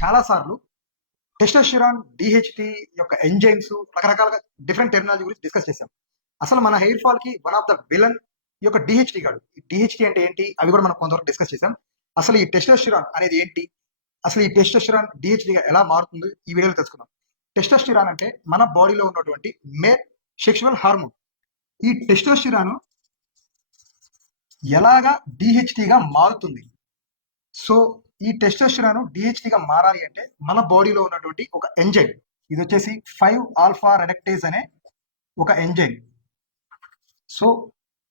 చాలా సార్లు testosterone, DHT యొక్క ఎంజైమ్స్ రకరకాలుగా డిఫరెంట్ టెర్మినాలజీ గురించి డిస్కస్ చేశాం. అసలు మన హెయిర్ ఫాల్ కి వన్ ఆఫ్ ద విలన్ ఈ యొక్క డిహెచ్టి గాడు. ఈ డిహెచ్టి అంటే ఏంటి అవి కూడా మనం కొంతవరకు డిస్కస్ చేశాం. అసలు ఈ టెస్టోస్టెరాన్ అనేది ఏంటి, అసలు ఈ టెస్టోస్టెరాన్ డిహెచ్టిగా ఎలా మారుతుంది ఈ వీడియోలో తెలుసుకుందాం. టెస్టోస్టెరాన్ అంటే మన బాడీలో ఉన్నటువంటి మేల్ సెక్షువల్ హార్మోన్. ఈ టెస్టోస్టెరాన్ ఎలాగా డిహెచ్టిగా మారుతుంది. సో ఈ టెస్టోస్టెరాన్ డిహెచ్టిగా మారాలి అంటే మన బాడీలో ఉన్నటువంటి ఒక ఎంజైమ్, ఇది వచ్చేసి 5-ఆల్ఫా రెడక్టేజ్ అనే ఒక ఎంజైమ్. సో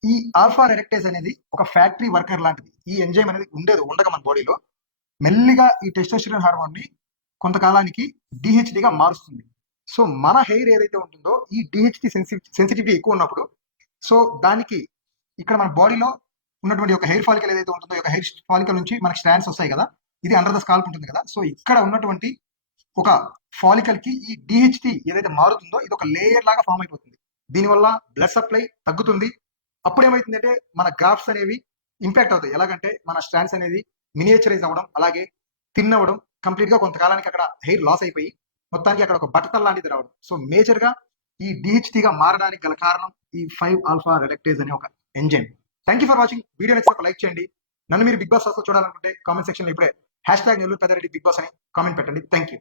ఈ ఆల్ఫా రెడక్టేజ్ అనేది ఒక ఫ్యాక్టరీ వర్కర్ లాంటిది. ఈ ఎంజైమ్ అనేది ఉండగా మన బాడీలో మెల్లిగా ఈ టెస్టోస్టెరాన్ హార్మోన్ ని కొంతకాలానికి డిహెచ్డిగా మారుస్తుంది. సో మన హెయిర్ ఏదైతే ఉంటుందో ఈ డిహెచ్డి సెన్సిటివిటీ ఎక్కువ ఉన్నప్పుడు, సో దానికి ఇక్కడ మన బాడీలో ఉన్నటువంటి ఒక హెయిర్ ఫాలికల్ ఏదైతే ఉంటుందో, ఒక హెయిర్ ఫాలికల్ నుంచి మనకి స్ట్రాండ్స్ వస్తాయి కదా, ఇది అండర్ ద స్కాల్ప్ ఉంటుంది కదా. సో ఇక్కడ ఉన్నటువంటి ఒక ఫాలికల్ కి ఈ డిహెచ్డి ఏదైతే మారుతుందో ఇది ఒక లేయర్ లాగా ఫామ్ అయిపోతుంది. దీనివల్ల బ్లడ్ సప్లై తగ్గుతుంది. అప్పుడు ఏమైతుందంటే మన గ్రాఫ్స్ అనేవి ఇంపాక్ట్ అవుతాయి. ఎలాగంటే మన స్ట్రాండ్స్ అనేది మినియేచరైజ్ అవ్వడం, అలాగే థిన్ అవ్వడం, కంప్లీట్ గా కొంతకాలానికి అక్కడ హెయిర్ లాస్ అయిపోయి మొత్తానికి అక్కడ ఒక బట్టతల్ లాంటిది రావడం. సో మేజర్ గా ఈ డిహెచ్డిగా మారడానికి గల కారణం ఈ 5-ఆల్ఫా రెడక్టేజ్ అనే ఒక enzyme. Thank you for watching. Video నచ్చితే ఒక లైక్ చేయండి. నన్ను మీరు బిగ్ బాస్ చూడాలనుకుంటే కామెంట్ సెక్షన్ లో ఇప్పుడే #నెల్లూరు పెద్దారెడ్డి బిగ్ బాస్ అని కామెంట్ పెట్టండి. Thank you.